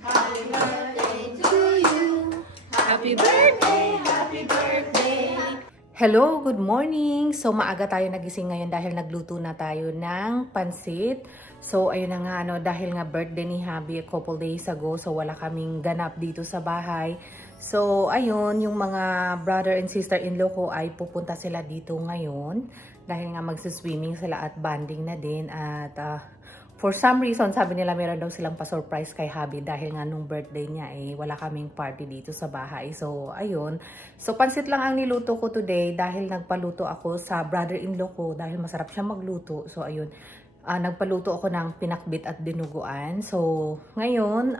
Happy birthday to you. Happy birthday, happy birthday. Hello, good morning! So maaga tayo nagising ngayon dahil nagluto na tayo ng pansit. So ayun na nga, dahil nga birthday ni Habi a couple days ago, so wala kaming ganap dito sa bahay. So ayun, yung mga brother and sister-in-law ko ay pupunta sila dito ngayon dahil nga magsiswimming sila at banding na din. At for some reason, sabi nila meron daw silang pa-surprise kay Habi dahil nga nung birthday niya wala kaming party dito sa bahay. So, ayun. So, pansit lang ang niluto ko today dahil nagpaluto ako sa brother-in-law ko dahil masarap siya magluto. So, ayun. Nagpaluto ako ng pinakbit at dinuguan. So, ngayon,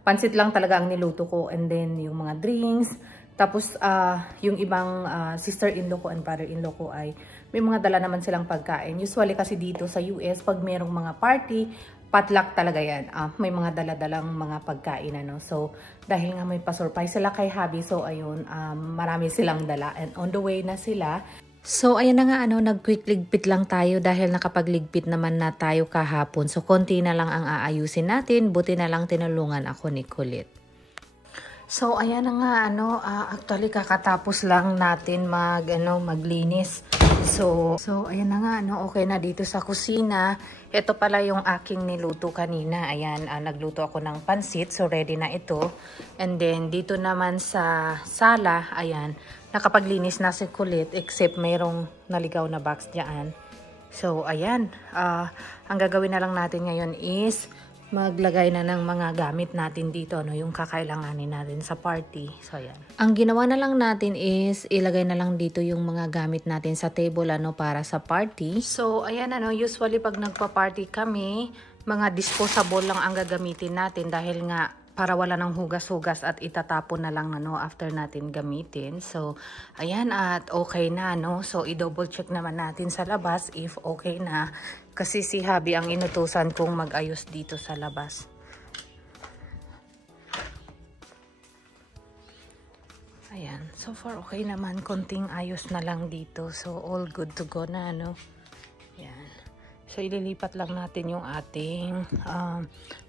pansit lang talaga ang niluto ko and then yung mga drinks. Tapos, yung ibang sister-in-law ko and brother-in-law ko ay may mga dala naman silang pagkain. Usually kasi dito sa US, pag merong mga party, potluck talaga yan. May mga dala-dalang mga pagkain. So, dahil nga may pa-surprise sila kay Habi, so ayun, marami silang dala. And on the way na sila. So, ayan na nga, nag-quick ligpit lang tayo dahil nakapagligpit naman na tayo kahapon. So, konti na lang ang aayusin natin. Buti na lang tinulungan ako ni Kulit. So, ayan na nga, actually kakatapos lang natin maglinis. So ayan na nga, okay na dito sa kusina. Ito pala yung aking niluto kanina. Ayan, nagluto ako ng pansit. So, ready na ito. And then, dito naman sa sala, ayan, nakapaglinis na si Kulit except mayroong naligaw na box dyan. So, ayan, ang gagawin na lang natin ngayon is maglagay na ng mga gamit natin dito, yung kakailanganin natin sa party. So, ayan. Ang ginawa na lang natin is ilagay na lang dito yung mga gamit natin sa table, para sa party. So, ayan, usually pag nagpa-party kami, mga disposable lang ang gagamitin natin dahil nga para wala ng hugas-hugas at itatapon na lang after natin gamitin. So, ayan, at okay na, So, i-double check naman natin sa labas if okay na. Kasi si Habi ang inutusan kong mag-ayos dito sa labas. Ayan, so far okay naman. Konting ayos na lang dito. So, all good to go na, Ayan. So, ililipat lang natin yung ating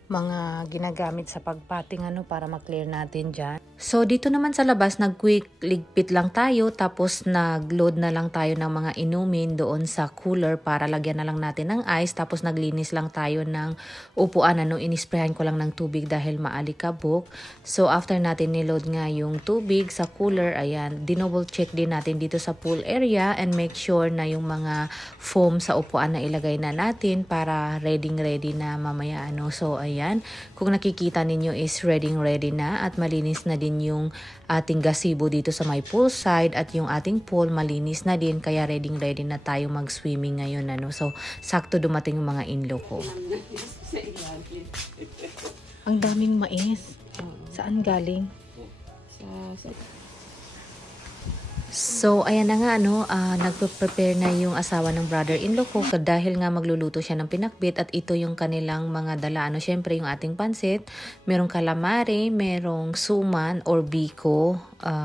mga ginagamit sa pagpating para ma-clear natin dyan. So, dito naman sa labas, nag-quick ligpit lang tayo tapos nag-load na lang tayo ng mga inumin doon sa cooler para lagyan na lang natin ng ice. Tapos naglinis lang tayo ng upuan. Inisprayan ko lang ng tubig dahil maalikabok. So, after natin niload nga yung tubig sa cooler, ayan, dinouble check din natin dito sa pool area and make sure na yung mga foam sa upuan na ilagay na natin para ready na mamaya. So, ayan, kung nakikita ninyo is ready na at malinis na din yung ating gazebo dito sa may pool side at yung ating pool malinis na din kaya ready na tayo mag-swimming ngayon. So, sakto dumating yung mga in-law ko. Ang daming mais. Saan galing? So, ayan na nga, nagpe-prepare na yung asawa ng brother-in-law ko dahil nga magluluto siya ng pinakbit at ito yung kanilang mga dala. Syempre, yung ating pansit, merong calamari, merong suman or biko.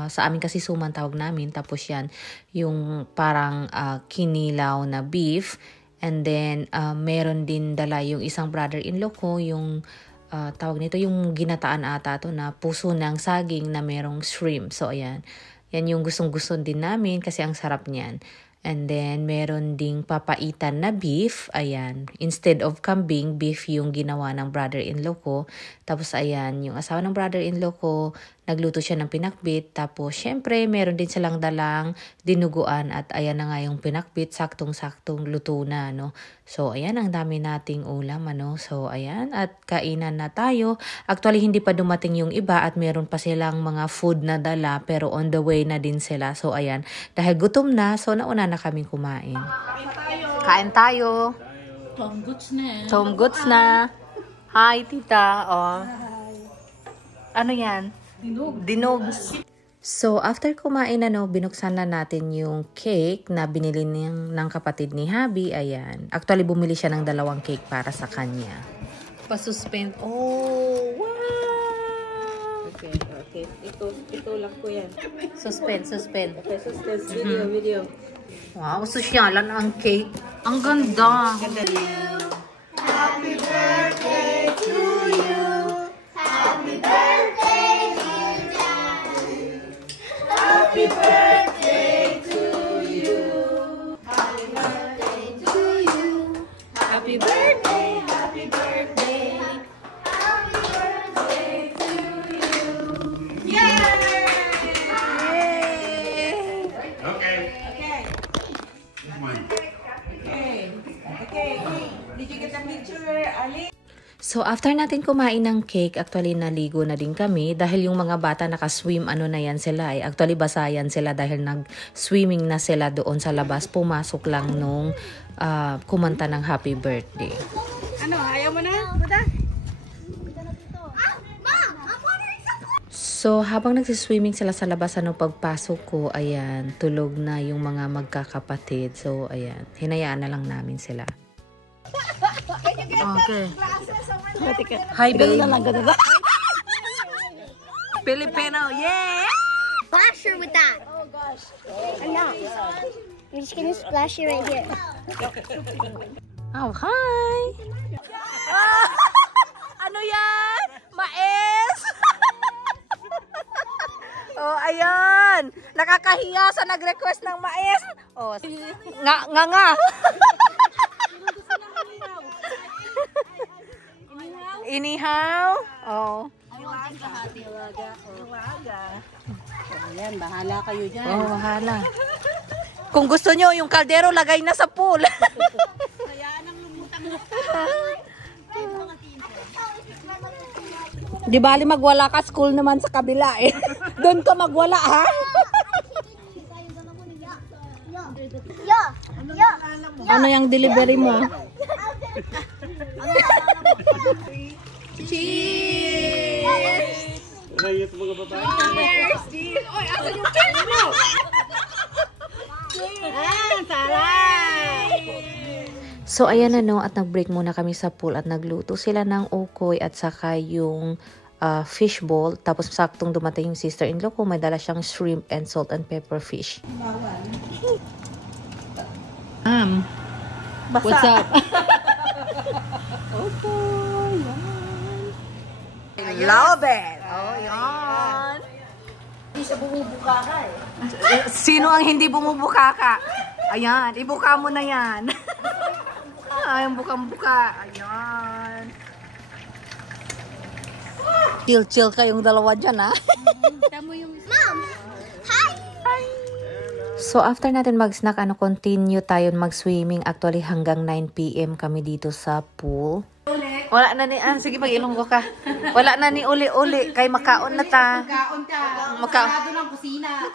Sa amin kasi suman tawag namin. Tapos yan, yung parang kinilaw na beef. And then, meron din dala yung isang brother-in-law ko, yung tawag nito, yung ginataan ata to na puso ng saging na merong shrimp. So, ayan. Yan yung gustong-gusto din namin kasi ang sarap niyan. And then, meron ding papaitan na beef. Ayan. Instead of kambing, beef yung ginawa ng brother-in-law ko. Tapos, ayan, yung asawa ng brother-in-law ko, nagluto siya ng pinakbit. Tapos, syempre, meron din silang dalang dinuguan. At ayan na nga yung pinakbit. Saktong-saktong luto na, So, ayan, ang dami nating ulam, So, ayan, at kainan na tayo. Actually, hindi pa dumating yung iba at meron pa silang mga food na dala. Pero on the way na din sila. So, ayan, dahil gutom na, so nauna na kaming kumain. Kain tayo. Tom Goods na. Tom Goods na. Hi, tita. Oh. Ano yan? Dinog. So, after kumain binuksan na natin yung cake na binili ng kapatid ni Habi. Ayan. Actually, bumili siya ng 2 cake para sa kanya. Pa-suspend. Oh, wow! Okay. Ito lang ko yan. Suspend. Okay, suspense. Video. Wow, sosyalan ang cake. Ang ganda. Happy birthday to you. So, after natin kumain ng cake, actually naligo na din kami dahil yung mga bata nakaswim, ano na yan sila eh. Actually, basayan sila dahil nag-swimming na sila doon sa labas. Pumasok lang nung kumanta ng happy birthday. Ano, ayaw mo na? Buda? So, habang nagsiswimming sila sa labas, pagpasok ko, ayan, tulog na yung mga magkakapatid. So, ayan, hinayaan na lang namin sila. Okay. Hi, babe. Filipino, yeah! Splash her with that. Oh gosh. I'm not. I'm just gonna splash you right here. Oh, hi! Ano yan? Mais! Oh, ayan! Nakakahiya sa nag-request ng mais. Oh, nga. Inihaw? Oh. Ayan, bahala kayo dyan. Oh, bahala. Kung gusto nyo, yung kaldero, lagay na sa pool. Hayaan ang lumutang. Di bali magwala ka, school naman sa kabila eh. Doon ka magwala, ha? Ano yung delivery mo? Cheers! Cheers mga babae. Cheers! Oy, asan yung cake mo? So, ayan at nag-break muna kami sa pool at nagluto sila ng ukoy at saka yung fishball. Tapos, saktong dumating yung sister-in-law ko. May dala siyang shrimp and salt and pepper fish. What's up? Opo, yan. Love it! Oh, yan. Hindi siya bumubuka ka eh. Sino ang hindi bumubuka ka? Ayan, ibuka mo na yan. Ayan, bukang-buka. Ayan. Chill kayong dalawa dyan, ha? Mom! Hi! So, after natin mag-snack, continue tayo mag-swimming. Actually, hanggang 9 PM kami dito sa pool. Wala na ni, sige, mag-ilonggo ka. Wala na ni uli-uli, kay makaon na ta. Makaon ka. Magsarado ng kusina.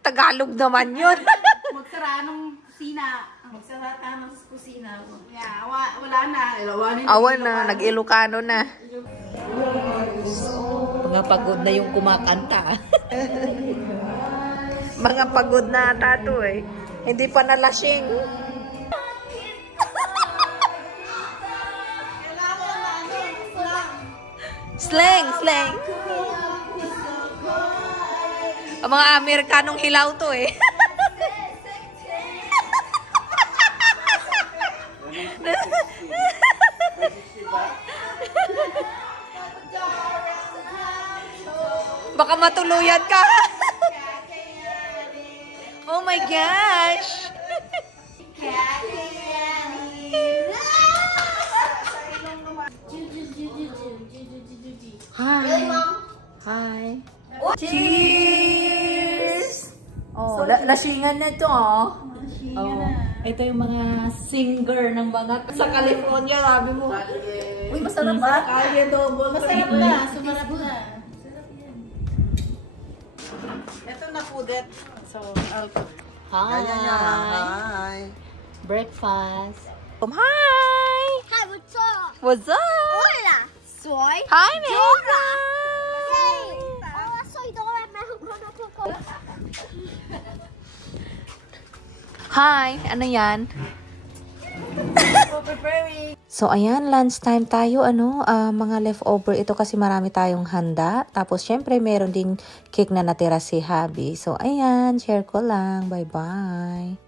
Tagalog naman yun. Magsara ng kusina. Magsarata ng kusina. Yeah, wala na. Awan na, nag-Ilocano na. Mga pagod na yung kumakanta. Mga pagod na ata to eh. Hindi pa nalasing. Slang. Ang mga Amerikanong hilaw to eh. Baka matuluyan ka. Oh my gosh. Hi. Really, Mom? Hi. Cheers! Oh, lasingan na to, oh. Oh. Ito yung mga singer ng mga sa California, sabi mo. Uy, masarap ba? Kaya double. Masarap na. Sumarap na. Ito na pudet. So, Hi. Breakfast. Hi. Hi, what's up? What's up? Hola! Soy Hi, Mesa. Hey! Hola, soy Dora. Hi, ano yan? So, ayan, lunchtime tayo, mga leftover. Ito kasi marami tayong handa. Tapos, syempre, meron din cake na natira si Habi. So, ayan, share ko lang. Bye-bye.